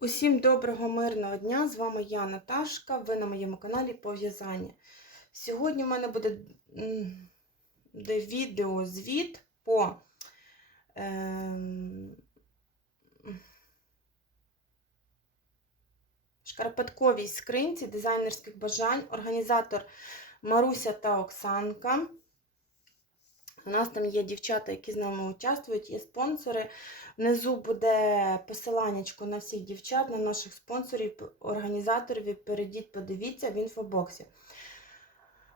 Усім доброго мирного дня! З вами я, Наташка. Ви на моєму каналі Пов'язання. Сьогодні в мене буде, м, по ем, шкарпетковій скринці дизайнерських бажань. Організатор Маруся та Оксанка. У нас там є дівчата, які з нами участвують, є спонсори. Внизу буде посиланнячко на всіх дівчат, на наших спонсорів, організаторів. Перейдіть, подивіться в інфобоксі.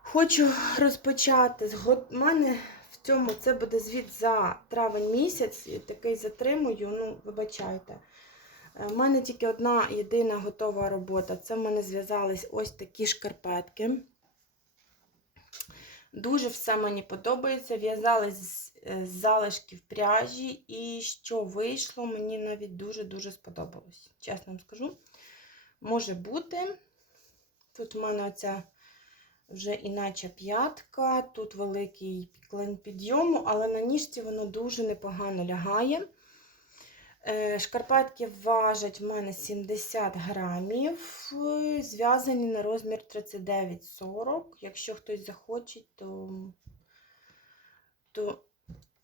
Хочу розпочати. У мене в цьому це буде звіт за травень місяць. Такий затримую, ну, вибачайте. Е, У мене тільки одна єдина готова робота. Це в мене зв'язались ось такі шкарпетки. Дуже все мені подобається. В'язали з, е, з залишків пряжі, і що вийшло, мені навіть дуже-дуже сподобалось. Чесно вам скажу. Може бути. Тут в мене оця вже іначе п'ятка, тут великий клин підйому, але на ніжці воно дуже непогано лягає. Е, Шкарпетки важать в мене 70 грамів, зв'язані на розмір 39-40. Якщо хтось захоче, то, то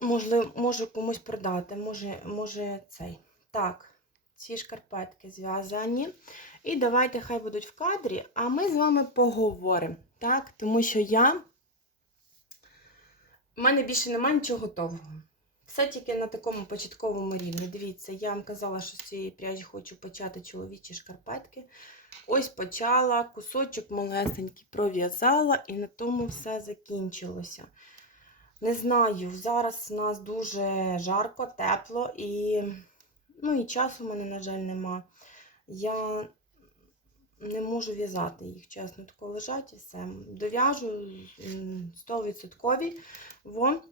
можливо, можу комусь продати. Може, може цей. Так, ці шкарпетки зв'язані. І давайте хай будуть в кадрі, а ми з вами поговоримо. Так? Тому що я. У мене більше немає нічого готового. Все тільки на такому початковому рівні. Дивіться, я вам казала, що з цієї пряжі хочу почати чоловічі шкарпетки. Ось почала, кусочок малесенький пров'язала, і на тому все закінчилося. Не знаю, зараз у нас дуже жарко, тепло, і, ну, і часу в мене, на жаль, нема. Я не можу в'язати їх, чесно, тако лежать і все. Дов'яжу 100%. Во.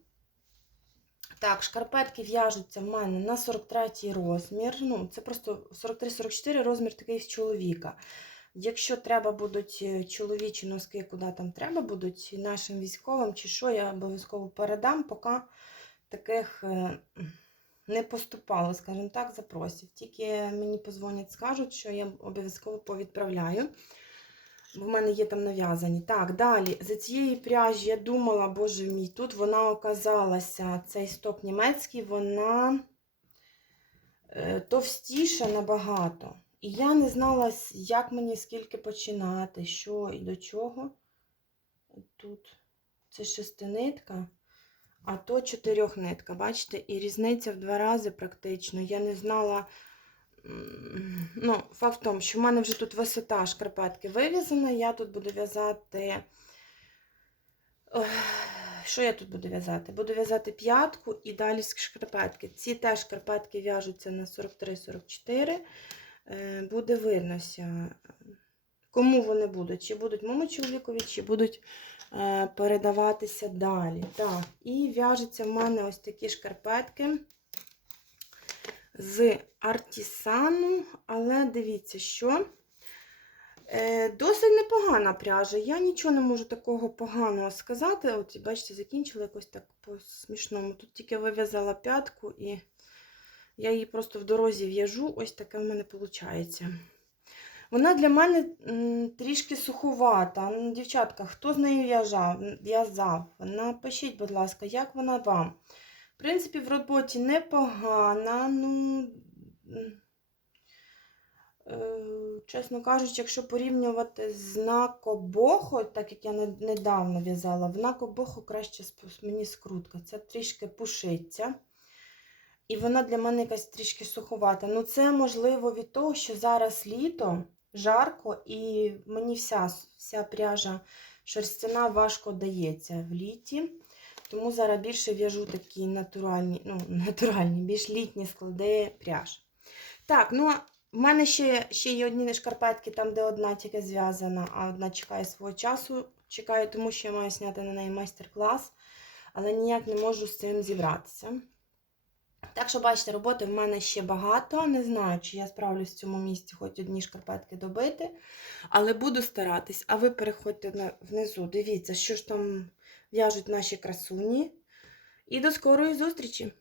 Так, шкарпетки в'яжуться в мене на 43 розмір. Ну, це просто 43-44 розмір такий з чоловіка. Якщо треба будуть е, чоловічі носки, куди там треба будуть нашим військовим чи що, я обов'язково передам, поки таких е, не поступало, скажімо так, запросів. Тільки мені позвонять, скажуть, що я обов'язково повідправляю. В мене є там нав'язані. Так, далі. За цієї пряжі я думала, боже мій, тут вона оказалася, цей стоп німецький, вона е, товстіша набагато. І я не знала, як мені скільки починати, що і до чого. Тут це шестинитка, а то чотирьохнитка. Бачите, і різниця в два рази практично. Я не знала. Ну, факт в тому, що в мене вже тут висота шкарпетки вив'язана. Я тут буду в'язати. Що я тут буду в'язати? Буду в'язати п'ятку і далі шкарпетки. Ці теж шкарпетки в'яжуться на 43-44. Е, Буде виднося, кому вони будуть. Чи будуть моєму чоловікові, чи будуть е, передаватися далі. Так, і в'яжуться в мене ось такі шкарпетки з артісану, але дивіться, що е, досить непогана пряжа. Я нічого не можу такого поганого сказати. От, бачите, закінчила якось так по-смішному. Тут тільки вив'язала п'ятку і я її просто в дорозі в'яжу. Ось таке в мене виходить. Вона для мене трішки суховата. Ну, Дівчатка, хто з нею в'язав? Напишіть, будь ласка, як вона вам? В принципі, в роботі непогана. Ну, е, чесно кажучи, якщо порівнювати з Накобохо, так як я недавно в'язала, в Накобохо краще мені скрутка. Це трішки пушиться. І вона для мене якась трішки суховата. Ну, це можливо від того, що зараз літо, жарко, і мені вся, вся пряжа шерстяна важко дається в літі. Тому зараз більше в'яжу такі натуральні, ну, натуральні, більш літні склади пряж. Так, ну в мене ще, ще є одні шкарпетки, там, де одна тільки зв'язана, а одна чекає свого часу. Чекаю, тому що я маю зняти на неї майстер-клас, але ніяк не можу з цим зібратися. Так що, бачите, роботи в мене ще багато. Не знаю, чи я справлюсь в цьому місці хоч одні шкарпетки добити. Але буду старатись. А ви переходьте внизу, дивіться, що ж там в'яжуть наші красуні. І до скорої зустрічі!